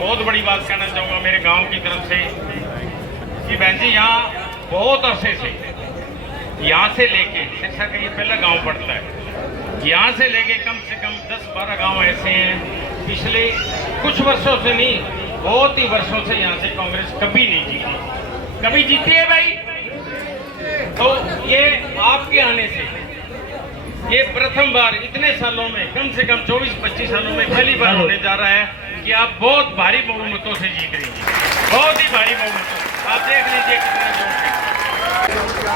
बहुत बड़ी बात कहना चाहूँगा मेरे गांव की तरफ से कि बहन जी यहाँ बहुत अरसे से यहाँ से लेके सिरसा का ये पहला गांव पड़ता है, यहाँ से लेके कम से कम 10-12 गांव ऐसे हैं पिछले कुछ वर्षों से नहीं, बहुत ही वर्षों से यहाँ से कांग्रेस कभी नहीं जीती। कभी जीती है भाई? तो ये आपके आने से ये प्रथम बार इतने सालों में, कम से कम 24-25 सालों में पहली बार होने जा रहा है कि आप बहुत भारी बहुमतों से जीत रही हैं, बहुत ही भारी बहुमतों। आप देख लीजिए कितना जोर है।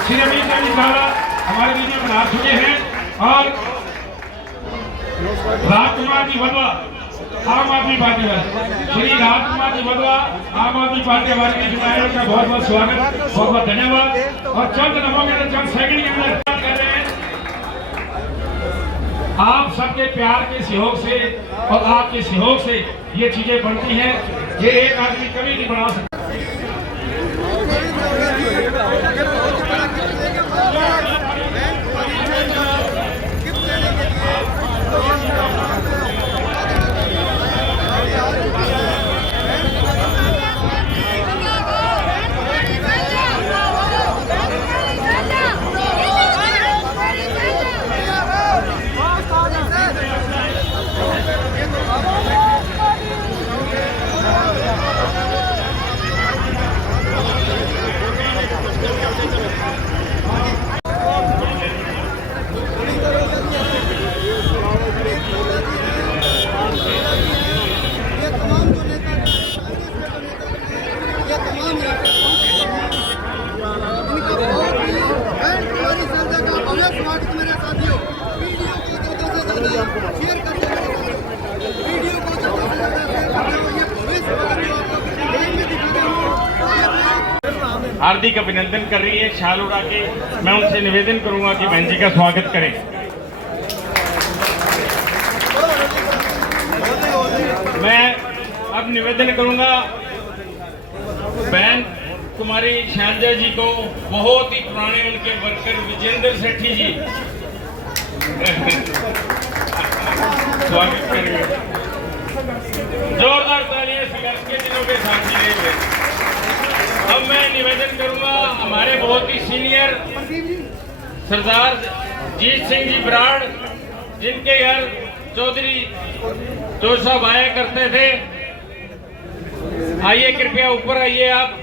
श्री अमित शाह जी साहब हमारे बीच में पधार चुके हैं और राजकुमार जी वधवा आम आदमी पार्टी वाले, श्री राजकुमार जी वधवा आम आदमी पार्टी वाले के चुनाव का बहुत बहुत स्वागत, बहुत बहुत धन्यवाद। और चंद नमों के चंद सेकंड के अंदर कर रहे हैं आप सबके प्यार के सहयोग से और आपके सहयोग से ये चीजें बनती हैं, ये एक आदमी कभी नहीं बना सकता। हार्दिक अभिनंदन कर रही है शाल उड़ा के। मैं उनसे निवेदन करूंगा कि बहन जी का स्वागत करें। मैं अब निवेदन करूंगा बहन कुमारी शैलजा जी को, बहुत ही पुराने उनके वर्कर विजेंद्र सेठी जी स्वागत करेंगे। जोरदार तालियां संघर्ष के दिनों के साथ लिए हुए। अब मैं निवेदन करूंगा हमारे बहुत ही सीनियर सरदार जीत सिंह जी बराड़, जिनके घर चौधरी जोर साहब आया करते थे। आइए कृपया ऊपर आइए आप।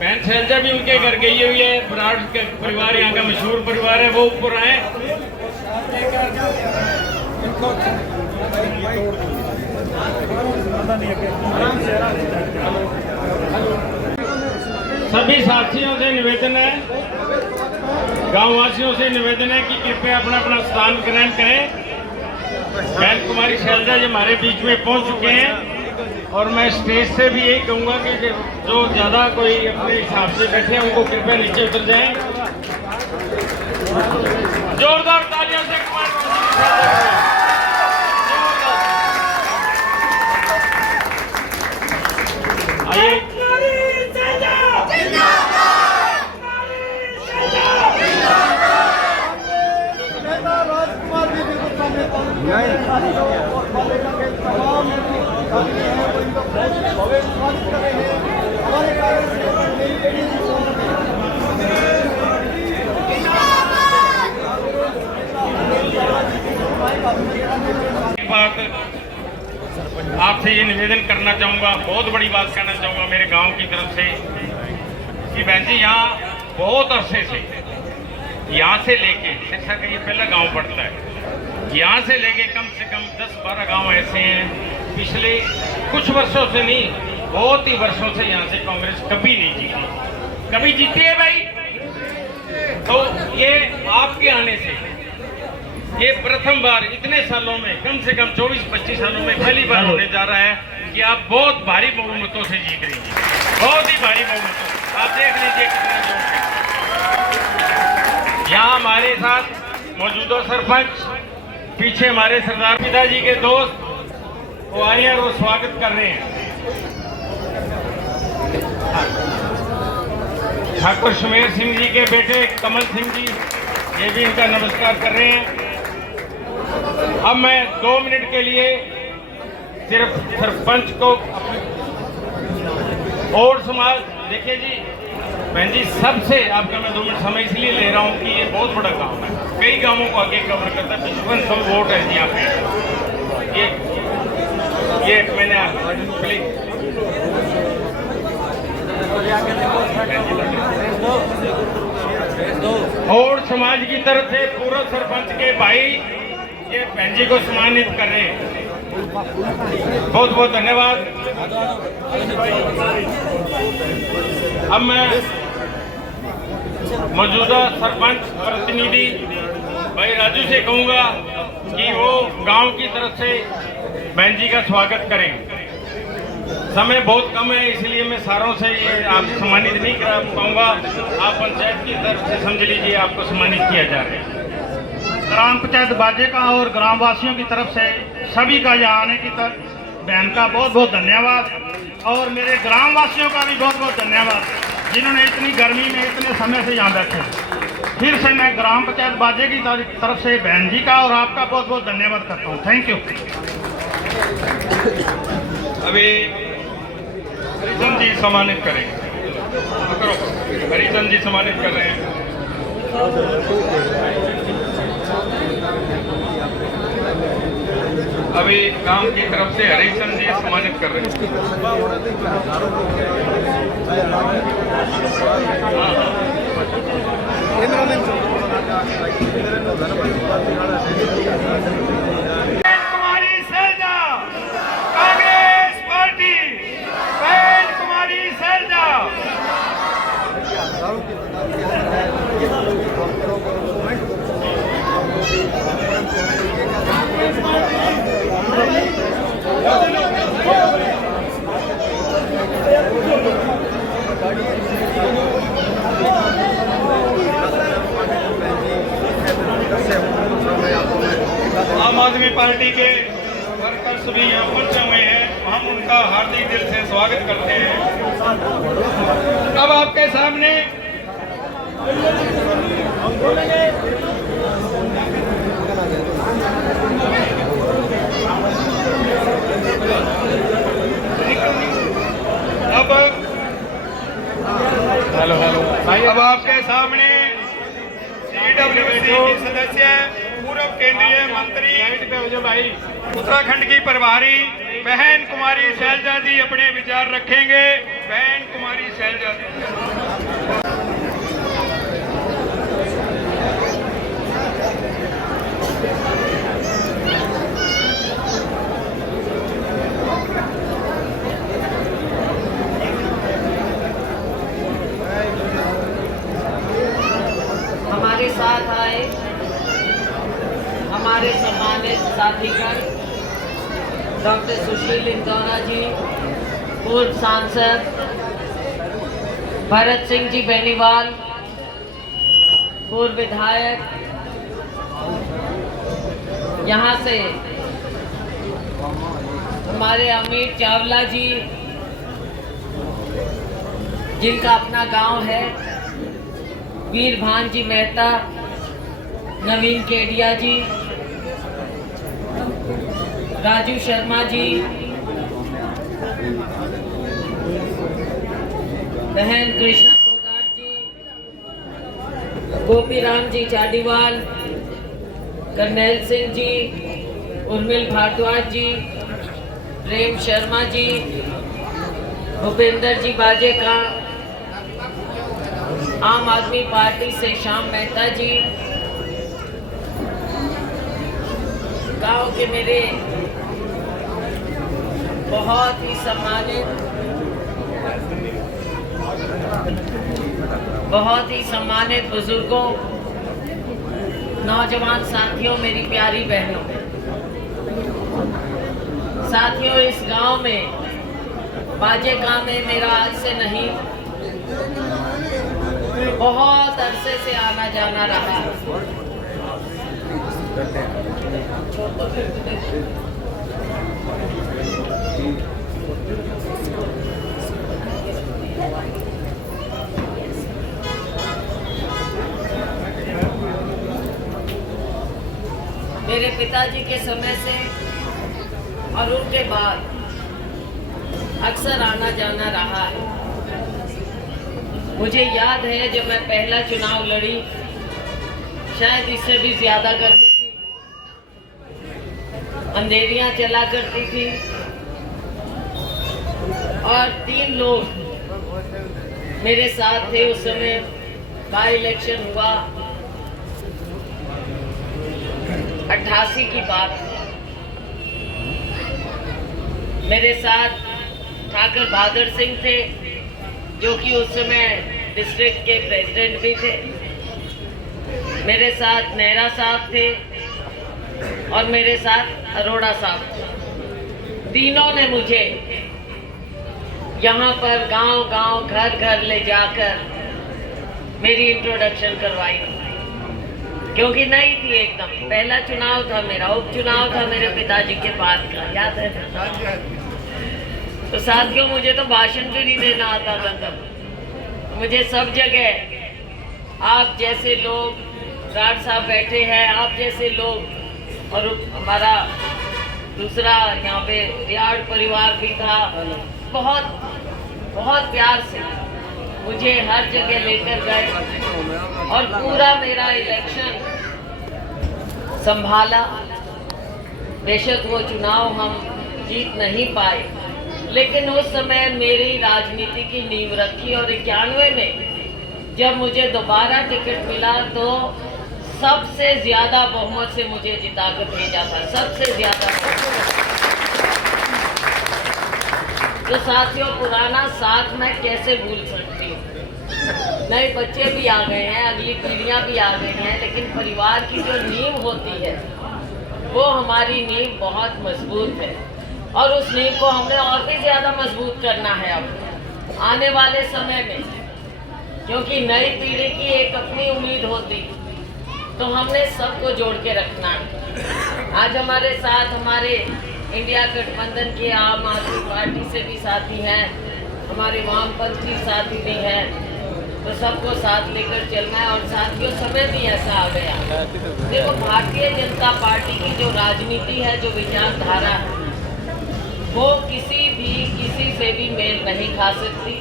बहन शैलजा भी उनके घर गई हुई है, बराड़ के परिवार यहाँ का मशहूर परिवार है, वो ऊपर आए। सभी साथियों से निवेदन है, गांववासियों से निवेदन है कि कृपया अपना अपना स्थान ग्रहण करें। बहन कुमारी शैलजा जी हमारे बीच में पहुंच चुके हैं और मैं स्टेज से भी यही कहूंगा कि जो ज्यादा कोई अपने हिसाब से बैठे हैं उनको कृपया नीचे उतर जाएं। जोरदार तालियों से आइए। बात आपसे ये निवेदन करना चाहूँगा, बहुत बड़ी बात कहना चाहूँगा मेरे गांव की तरफ से कि बहन जी यहाँ बहुत अरसे से यहाँ से लेके सिरसा का ये पहला गांव पड़ता है, यहाँ से लेके कम से कम 10-12 गांव ऐसे हैं पिछले कुछ वर्षों से नहीं, बहुत ही वर्षों से यहाँ से कांग्रेस कभी नहीं जीती। कभी जीती है भाई? तो ये आपके आने से ये प्रथम बार इतने सालों में, कम से कम 24-25 सालों में पहली बार होने जा रहा है कि आप बहुत भारी बहुमतों से जीत रही हैं, बहुत ही भारी बहुमतों। आप देख लीजिए कितना जोर है। यहाँ हमारे साथ मौजूदा सरपंच, पीछे हमारे सरदार पिताजी के दोस्त वो आए और वो स्वागत कर रहे हैं। ठाकुर सुमेर सिंह जी के बेटे कमल सिंह जी, ये भी इनका नमस्कार कर रहे हैं। अब मैं 2 मिनट के लिए सिर्फ सरपंच को और समाज देखिए जी, बहन जी सबसे आपका मैं 2 मिनट समय इसलिए ले रहा हूँ कि ये बहुत बड़ा काम है, कई गांवों को आगे कवर करता है। बिजवन सब वोट है जी यहाँ पे, ये मैंने प्लीज और समाज की तरफ से पूर्व सरपंच के भाई ये बहन जी को सम्मानित कर रहे हैं, बहुत बहुत धन्यवाद। अब मैं मौजूदा सरपंच प्रतिनिधि भाई राजू से कहूंगा कि वो गांव की तरफ से बहन जी का स्वागत करें। समय बहुत कम है इसलिए मैं सारों से ये आप सम्मानित नहीं करा पाऊंगा, आप पंचायत की तरफ से समझ लीजिए आपको सम्मानित किया जा रहा है। ग्राम पंचायत बाजे का और ग्रामवासियों की तरफ से सभी का यहाँ आने की तरफ बहन का बहुत बहुत धन्यवाद, और मेरे ग्रामवासियों का भी बहुत बहुत धन्यवाद जिन्होंने इतनी गर्मी में इतने समय से यहाँ बैठे। फिर से मैं ग्राम पंचायत बाजे की तरफ से बहन जी का और आपका बहुत बहुत धन्यवाद करता हूँ। Thank you. अभी हरिचंद जी सम्मानित करेंगे, करो हरिचंद जी सम्मानित कर रहे हैं। अभी गांव की तरफ से हरिचंद जी सम्मानित कर रहे हैं। कुमारी सैलजा, कांग्रेस पार्टी, बहन कुमारी सैलजा। आम आदमी पार्टी के वर्कर्स भी यहाँ पहुंचे हुए हैं, हम उनका हार्दिक दिल से स्वागत करते हैं। अब आपके सामने अब आपके सामने CWC की सदस्य पूर्व केंद्रीय मंत्री उत्तराखंड की प्रभारी बहन कुमारी सैलजा जी अपने विचार रखेंगे। बहन कुमारी सैलजा जी। हमारे साथ आए हमारे सम्मानित साथीगण डॉक्टर सुशील इंदौरा जी, पूर्व सांसद भरत सिंह जी बेनीवाल, पूर्व विधायक, यहाँ से हमारे अमित चावला जी जिनका अपना गांव है, वीर भान जी मेहता, नवीन केडिया जी, राजू शर्मा जी, बहन कृष्णा फोगाट जी, गोपीराम जी चाडीवाल, करनैल सिंह जी, उर्मिल भारद्वाज जी, प्रेम शर्मा जी, भूपेंद्र जी बाजे का, आम आदमी पार्टी से श्याम मेहता जी, गांव के मेरे बहुत ही सम्मानित बुजुर्गों, नौजवान साथियों, मेरी प्यारी बहनों, साथियों, इस गांव में बाजे गांव में मेरा आज से नहीं बहुत अरसे से आना जाना रहा। मेरे पिताजी के समय से और उनके बाद अक्सर आना जाना रहा है। मुझे याद है जब मैं पहला चुनाव लड़ी, शायद इससे भी ज्यादा गर्मी थी, अंधेरियां चला करती थी और 3 लोग मेरे साथ थे। उस समय बाई इलेक्शन हुआ, 88 की बात। मेरे साथ ठाकर बहादुर सिंह थे, जो कि उस समय डिस्ट्रिक्ट के प्रेसिडेंट भी थे। मेरे साथ नेहरा साहब थे और मेरे साथ अरोड़ा साहब थे। तीनों ने मुझे यहाँ पर गांव-गांव, घर-घर ले जाकर मेरी इंट्रोडक्शन करवाई, क्योंकि नई थी एकदम। पहला चुनाव था मेरा, उपचुनाव था मेरे पिताजी के पास का, याद है? तो साथियों, मुझे तो भाषण भी नहीं देना आता था तब। मुझे सब जगह आप जैसे लोग, राड साहब बैठे हैं, आप जैसे लोग, और हमारा दूसरा यहाँ पे रियाड़ परिवार भी था, बहुत बहुत प्यार से मुझे हर जगह लेकर गए और पूरा मेरा इलेक्शन संभाला। बेशक वो चुनाव हम जीत नहीं पाए, लेकिन उस समय मेरी राजनीति की नींव रखी और 91 में जब मुझे दोबारा टिकट मिला तो सबसे ज्यादा बहुमत से मुझे जिताकर भेजा था, सबसे ज्यादा। तो साथियों, पुराना साथ मैं कैसे भूल सकती हूँ। नए बच्चे भी आ गए हैं, अगली पीढ़ियाँ भी आ गई हैं, लेकिन परिवार की जो नींव होती है वो हमारी नींव बहुत मजबूत है और उस नींव को हमने और भी ज़्यादा मजबूत करना है अब आने वाले समय में, क्योंकि नई पीढ़ी की एक अपनी उम्मीद होती, तो हमने सबको जोड़ के रखना है। आज हमारे साथ हमारे इंडिया गठबंधन के आम आदमी पार्टी से भी साथी हैं, हमारे वामपंथी साथी भी हैं, तो सबको साथ लेकर चलना है। और साथियों, समय भी ऐसा आ गया। देखो, भारतीय जनता पार्टी की जो राजनीति है, जो विचारधारा है, वो किसी से भी मेल नहीं खा सकती,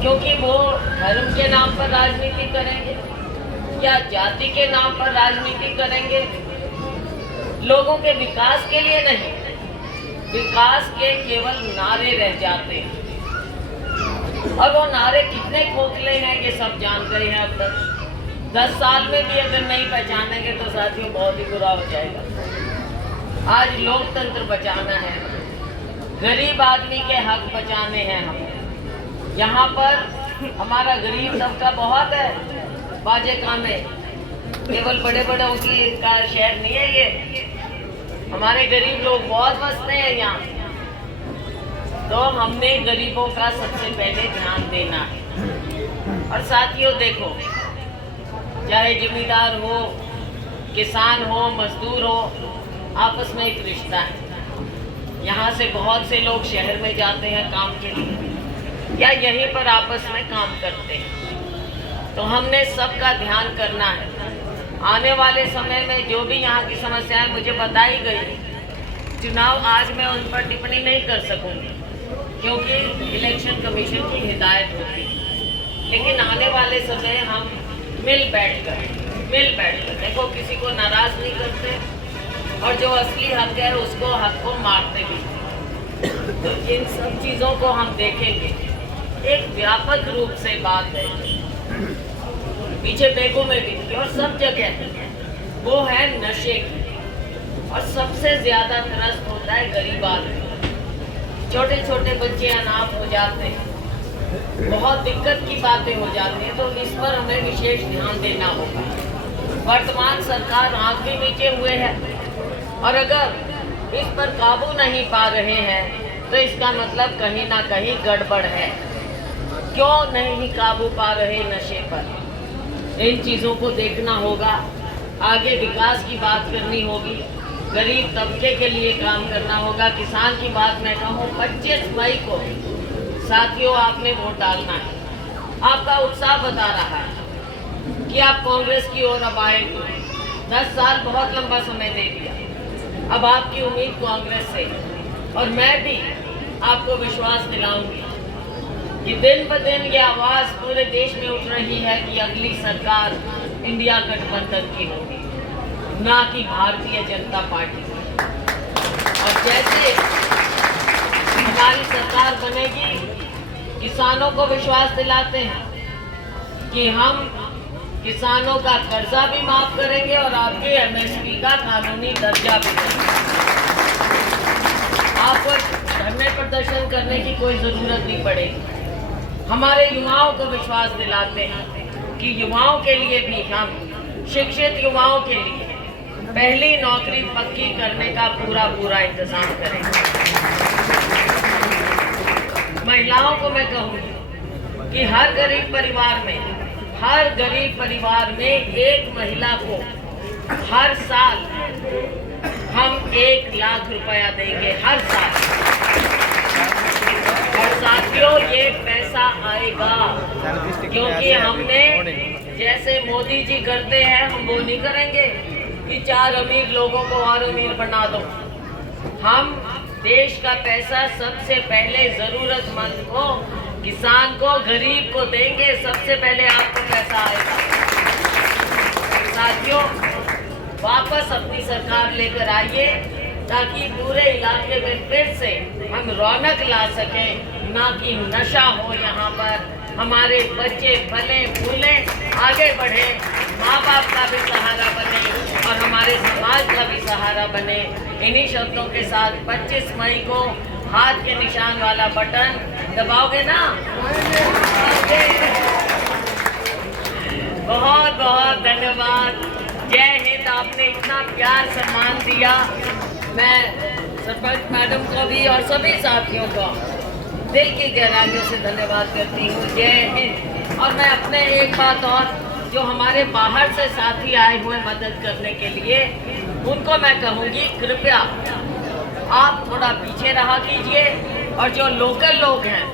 क्योंकि वो धर्म के नाम पर राजनीति करेंगे या जाति के नाम पर राजनीति करेंगे, लोगों के विकास के लिए नहीं, विकास के केवल नारे रह जाते हैं। और वो नारे कितने खोखले हैं ये सब जान गए हैं अब तक। 10 साल में भी अगर नहीं पहचानेंगे तो साथियों बहुत ही बुरा हो जाएगा। आज लोकतंत्र बचाना है, गरीब आदमी के हक बचाने हैं हम। यहाँ पर हमारा गरीब तबका बहुत है बाजेका में, केवल बड़े बड़ों की का शहर नहीं है ये, हमारे गरीब लोग बहुत बसते हैं यहाँ। तो हमने गरीबों का सबसे पहले ध्यान देना है। और साथियों देखो, चाहे जमींदार हो, किसान हो, मजदूर हो, आपस में एक रिश्ता है। यहाँ से बहुत से लोग शहर में जाते हैं काम के लिए या यहीं पर आपस में काम करते हैं, तो हमने सबका ध्यान करना है। आने वाले समय में जो भी यहाँ की समस्याएं मुझे बताई गई, चुनाव आज मैं उन पर टिप्पणी नहीं कर सकूंगी क्योंकि इलेक्शन कमीशन की हिदायत होती है, लेकिन आने वाले समय हम मिल बैठकर देखो, किसी को नाराज नहीं करते और जो असली हक है उसको हक को मारते भी। तो इन सब चीज़ों को हम देखेंगे। एक व्यापक रूप से बात है, पीछे बेगों में भी थी और सब जगह, वो है नशे की। और सबसे ज्यादा त्रस्त होता है गरीब आदमी, छोटे छोटे बच्चे अनाथ हो जाते हैं, बहुत दिक्कत की बातें हो जाती हैं। तो इस पर हमें विशेष ध्यान देना होगा। वर्तमान सरकार आंख भी नीचे हुए है और अगर इस पर काबू नहीं पा रहे हैं तो इसका मतलब कहीं ना कहीं गड़बड़ है। क्यों नहीं काबू पा रहे नशे पर, इन चीज़ों को देखना होगा। आगे विकास की बात करनी होगी, गरीब तबके के लिए काम करना होगा। किसान की बात मैं कहूँ, 25 मई को साथियों आपने वोट डालना है। आपका उत्साह बता रहा है कि आप कांग्रेस की ओर अब आएंगे। 10 साल बहुत लंबा समय दे दिया, अब आपकी उम्मीद कांग्रेस से, और मैं भी आपको विश्वास दिलाऊंगी कि दिन ब दिन ये आवाज़ पूरे देश में उठ रही है कि अगली सरकार इंडिया गठबंधन की होगी, ना कि भारतीय जनता पार्टी की। और जैसे हमारी सरकार बनेगी, किसानों को विश्वास दिलाते हैं कि हम किसानों का कर्जा भी माफ करेंगे और आपके एमएसपी का कानूनी दर्जा भी देंगे। आपको धरने प्रदर्शन करने की कोई जरूरत नहीं पड़ेगी। हमारे युवाओं को विश्वास दिलाते हैं कि युवाओं के लिए भी हम शिक्षित युवाओं के लिए पहली नौकरी पक्की करने का पूरा इंतजाम करेंगे। महिलाओं को मैं कहूँगी कि हर गरीब परिवार में एक महिला को हर साल हम 1 लाख रुपया देंगे, हर साल। और साथियों, ये पैसा आएगा क्योंकि हमने जैसे मोदी जी करते हैं, हम वो नहीं करेंगे कि 4 अमीर लोगों को और अमीर बना दो। हम देश का पैसा सबसे पहले जरूरतमंद को, किसान को, गरीब को देंगे। सबसे पहले आपको पैसा आएगा। साथियों, वापस अपनी सरकार लेकर आइए ताकि पूरे इलाके में फिर से हम रौनक ला सकें, ना कि नशा हो यहाँ पर। हमारे बच्चे फले फूले आगे बढ़े, माँ बाप का भी सहारा बने और हमारे समाज का भी सहारा बने। इन्हीं शब्दों के साथ 25 मई को हाथ के निशान वाला बटन दबाओगे ना? बहुत बहुत धन्यवाद। जय हिंद। आपने इतना प्यार सम्मान दिया। मैं सरपंच मैडम को भी और सभी साथियों को दिल की गहराइयों से धन्यवाद करती हूँ। जय हिंद। और मैं अपने एक बात और, जो हमारे बाहर से साथी आए हुए मदद करने के लिए, उनको मैं कहूँगी कृपया आप थोड़ा पीछे रहा कीजिए और जो लोकल लोग हैं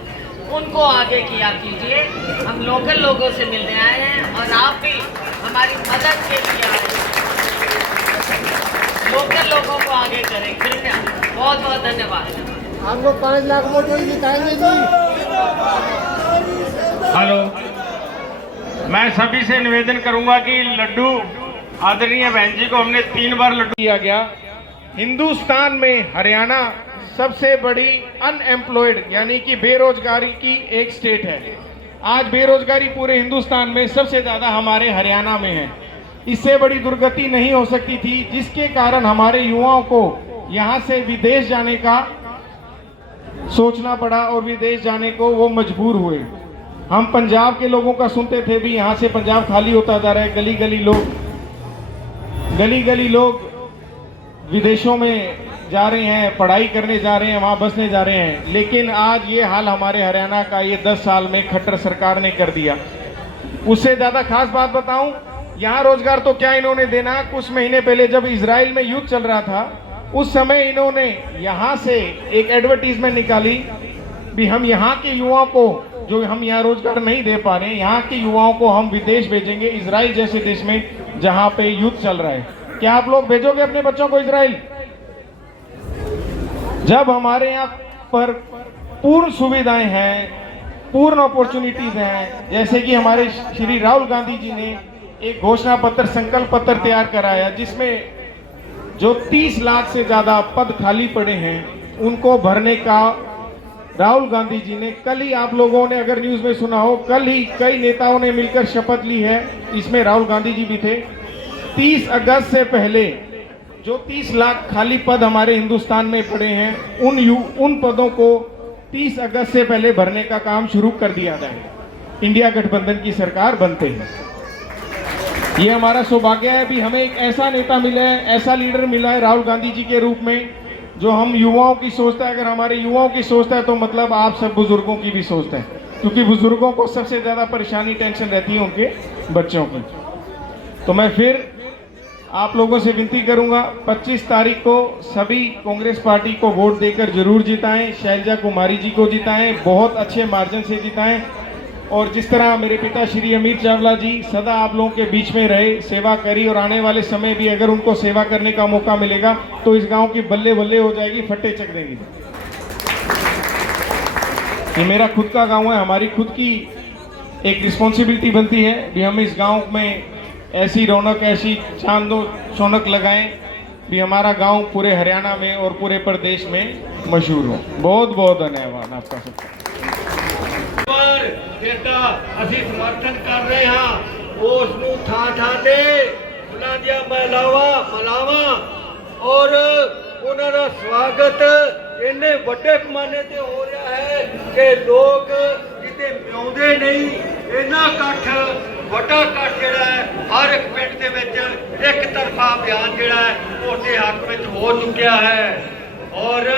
उनको आगे किया कीजिए। हम लोकल लोगों से मिलने आए हैं और आप भी हमारी मदद के लिए आए हैं। लोकल लोगों को आगे करें कृपया। बहुत बहुत धन्यवाद। आपको 5 लाख वोट जिताएंगे जी। हेलो, मैं सभी से निवेदन करूंगा कि लड्डू आदरणीय बहन जी को हमने 3 बार लड्डू किया गया। हिंदुस्तान में हरियाणा सबसे बड़ी अनएम्प्लॉयड यानी कि बेरोजगारी की एक स्टेट है। आज बेरोजगारी पूरे हिंदुस्तान में सबसे ज्यादा हमारे हरियाणा में है। इससे बड़ी दुर्गति नहीं हो सकती थी, जिसके कारण हमारे युवाओं को यहाँ से विदेश जाने का सोचना पड़ा और विदेश जाने को वो मजबूर हुए। हम पंजाब के लोगों का सुनते थे भी, यहाँ से पंजाब खाली होता जा रहा है। गली गली लोग विदेशों में जा रहे हैं, पढ़ाई करने जा रहे हैं, वहाँ बसने जा रहे हैं। लेकिन आज ये हाल हमारे हरियाणा का ये 10 साल में खट्टर सरकार ने कर दिया। उससे ज़्यादा खास बात बताऊं, यहाँ रोजगार तो क्या इन्होंने देना। कुछ महीने पहले जब इजराइल में युद्ध चल रहा था, उस समय इन्होंने यहाँ से एक एडवर्टीजमेंट निकाली भी हम यहाँ के युवाओं को, जो हम यहाँ रोजगार नहीं दे पा रहे हैं, यहाँ के युवाओं को हम विदेश भेजेंगे, इजराइल जैसे देश में जहाँ पे युद्ध चल रहा है। क्या आप लोग भेजोगे अपने बच्चों को इजराइल? जब हमारे यहाँ पर पूर्ण सुविधाएं हैं, पूर्ण अपॉर्चुनिटीज हैं, जैसे कि हमारे श्री राहुल गांधी जी ने एक घोषणा पत्र, संकल्प पत्र तैयार कराया, जिसमें जो 30 लाख से ज्यादा पद खाली पड़े हैं उनको भरने का राहुल गांधी जी ने, कल ही आप लोगों ने अगर न्यूज में सुना हो, कल ही कई नेताओं ने मिलकर शपथ ली है, इसमें राहुल गांधी जी भी थे। 30 अगस्त से पहले जो 30 लाख खाली पद हमारे हिंदुस्तान में पड़े हैं, उन पदों को 30 अगस्त से पहले भरने का काम शुरू कर दिया जाए, इंडिया गठबंधन की सरकार बनते हैं। ये हमारा सौभाग्य है भी हमें एक ऐसा नेता मिला है, ऐसा लीडर मिला है राहुल गांधी जी के रूप में, जो हम युवाओं की सोचता है। अगर हमारे युवाओं की सोचता है तो मतलब आप सब बुजुर्गों की भी सोचता है, क्योंकि बुजुर्गों को सबसे ज्यादा परेशानी, टेंशन रहती है उनके बच्चों की। तो मैं फिर आप लोगों से विनती करूंगा, 25 तारीख को सभी कांग्रेस पार्टी को वोट देकर जरूर जिताएं, शैलजा कुमारी जी को जिताएं, बहुत अच्छे मार्जिन से जिताएं। और जिस तरह मेरे पिता श्री अमित चावला जी सदा आप लोगों के बीच में रहे, सेवा करी, और आने वाले समय भी अगर उनको सेवा करने का मौका मिलेगा तो इस गांव की बल्ले बल्ले हो जाएगी, फट्टे चक देंगी। ये मेरा खुद का गांव है, हमारी खुद की एक रिस्पॉन्सिबिलिटी बनती है भी हम इस गांव में ऐसी रौनक, ऐसी चांदो शौनक लगाएं भी हमारा गांव पूरे हरियाणा में और पूरे प्रदेश में मशहूर हो। बहुत बहुत धन्यवाद आपका सबका। ਪਰ ਜਿਹੜਾ ਅਸੀਂ ਸਮਰਥਨ ਕਰ ਰਹੇ ਹਾਂ ਉਸ ਨੂੰ ਥਾਂ ਤੇ ਉਹਨਾਂ ਦੀਆਂ ਮਲਾਵਾਂ ਔਰ ਉਹਨਾਂ ਦਾ ਸਵਾਗਤ ਇੰਨੇ ਵੱਡੇ ਪੈਮਾਨੇ ਤੇ ਹੋ ਰਿਹਾ ਹੈ ਕਿ ਲੋਕ ਕਿਤੇ ਮਿਉਂਦੇ ਨਹੀਂ। ਇੰਨਾ ਇਕੱਠ, ਵੱਡਾ ਇਕੱਠ ਜਿਹੜਾ ਹੈ ਹਰ ਇੱਕ ਪਿੰਡ ਦੇ ਵਿੱਚ ਇੱਕ ਤਰਫਾ ਬਿਆਨ ਜਿਹੜਾ ਹੈ ਉਹਦੇ ਹੱਕ ਵਿੱਚ ਹੋ ਚੁੱਕਿਆ ਹੈ ਔਰ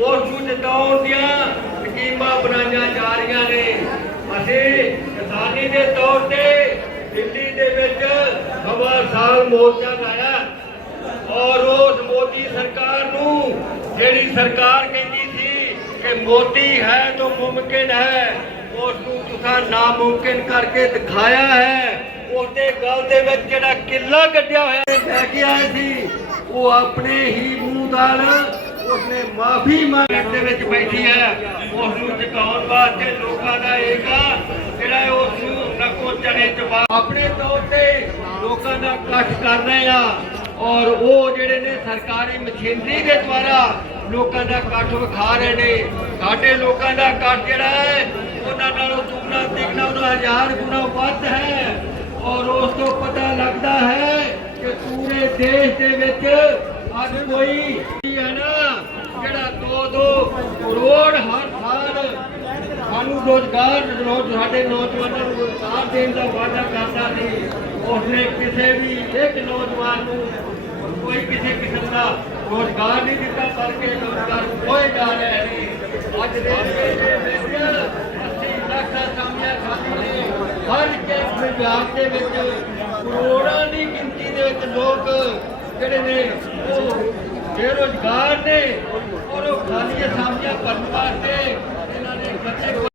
ਉਸ ਨੂੰ ਜਿਤਾਉਣ ਦੀਆਂ ਸਕੀਮਾਂ ਬਣਾਈਆਂ ਜਾ ਰਹੀਆਂ ਨੇ। ਅਸੀਂ ਕਿਸਾਨੀ ਦੇ ਤੌਰ ਤੇ ਦਿੱਲੀ ਦੇ ਵਿੱਚ ਸਵਾ ਸਾਲ ਮੋਰਚਾ ਲਾਇਆ ਔਰ ਉਸ ਮੋਦੀ ਸਰਕਾਰ ਨੂੰ, ਜਿਹੜੀ ਸਰਕਾਰ ਕਹਿੰਦੀ ਸੀ ਕਿ ਮੋਦੀ ਹੈ ਤਾਂ ਮੁਮਕਿਨ ਹੈ, ਉਸ ਨੂੰ ਤੁਸੀਂ ਨਾਮੁਮਕਿਨ ਕਰਕੇ ਦਿਖਾਇਆ ਹੈ। ਉਹਦੇ ਗੱਲ ਦੇ ਵਿੱਚ ਜਿਹੜਾ ਕਿੱਲਾ ਕੱਢਿਆ ਹੋਇਆ ਲੈ ਕੇ ਆਏ ਸੀ ਉਹ ਆਪਣੇ ਹੀ ਮੂੰਹ ਨਾਲ ਉਸਨੇ ਮਾਫੀ ਮੰਗਣ ਦੇ ਵਿੱਚ ਬੈਠੀ ਹੈ। ਉਸ ਨੂੰ ਚੁਕਾਉਣ ਵਾਸਤੇ ਲੋਕਾਂ ਦਾ ਏਕਾ ਜਿਹੜਾ ਉਸ ਨੂੰ ਨਕੋ ਚੜੇ ਚਬਾ ਆਪਣੇ ਤੌਰ ਤੇ ਲੋਕਾਂ ਦਾ ਇਕੱਠ ਕਰ ਰਹੇ ਆ ਔਰ ਉਹ ਜਿਹੜੇ ਨੇ ਸਰਕਾਰੀ ਮਸ਼ੀਨਰੀ ਦੇ ਦੁਆਰਾ ਲੋਕਾਂ ਦਾ ਇਕੱਠ ਵਿਖਾ ਰਹੇ ਨੇ। ਸਾਡੇ ਲੋਕਾਂ ਦਾ ਇਕੱਠ ਜਿਹੜਾ ਹੈ ਉਹਨਾਂ ਨਾਲੋਂ ਦੁੱਗਣਾ ਤਿੱਗਣਾ, ਉਹਨਾਂ 1000 ਗੁਣਾ ਵੱਧ ਹੈ ਔਰ ਉਸ ਤੋਂ ਪਤਾ ਲੱਗਦਾ ਹੈ ਕਿ ਪੂਰੇ ਦੇਸ਼ ਦੇ ਵਿੱਚ ਅੱਜ ਕੋਈ ਹੈ ਨਾ ਜਿਹੜਾ 2-2 ਕਰੋੜ ਹਰ ਸਾਲ ਸਾਨੂੰ ਰੋਜ਼ਗਾਰ, ਸਾਡੇ ਨੌਜਵਾਨਾਂ ਨੂੰ ਰੋਜ਼ਗਾਰ ਦੇਣ ਦਾ ਵਾਅਦਾ ਕਰਦਾ ਸੀ। ਉਸਨੇ ਕਿਸੇ ਵੀ ਇੱਕ ਨੌਜਵਾਨ ਨੂੰ ਕੋਈ ਕਿਸੇ ਕਿਸਮ ਦਾ ਰੋਜ਼ਗਾਰ ਨਹੀਂ ਦਿੱਤਾ, ਬਲਕਿ ਰੋਜ਼ਗਾਰ ਖੋਏ ਜਾ ਰਹੇ ਨੇ। ਅੱਜ ਦੇ ਵਿੱਚ 80 ਲੱਖ ਅਸਾਮੀਆਂ ਖਾਲੀ ਨੇ। ਹਰ ਇੱਕ ਪੰਜਾਬ ਦੇ ਵਿੱਚ ਕਰੋੜਾਂ ਦੀ ਗਿਣਤੀ ਦੇ ਵਿੱਚ ਲੋਕ ਜਿਹੜੇ ਨੇ ਉਹ ਬੇਰੁਜ਼ਗਾਰ ਨੇ ਔਰ ਉਹ ਖਾਲੀ ਅਸਾਮੀਆਂ ਭਰਨ ਵਾਸਤੇ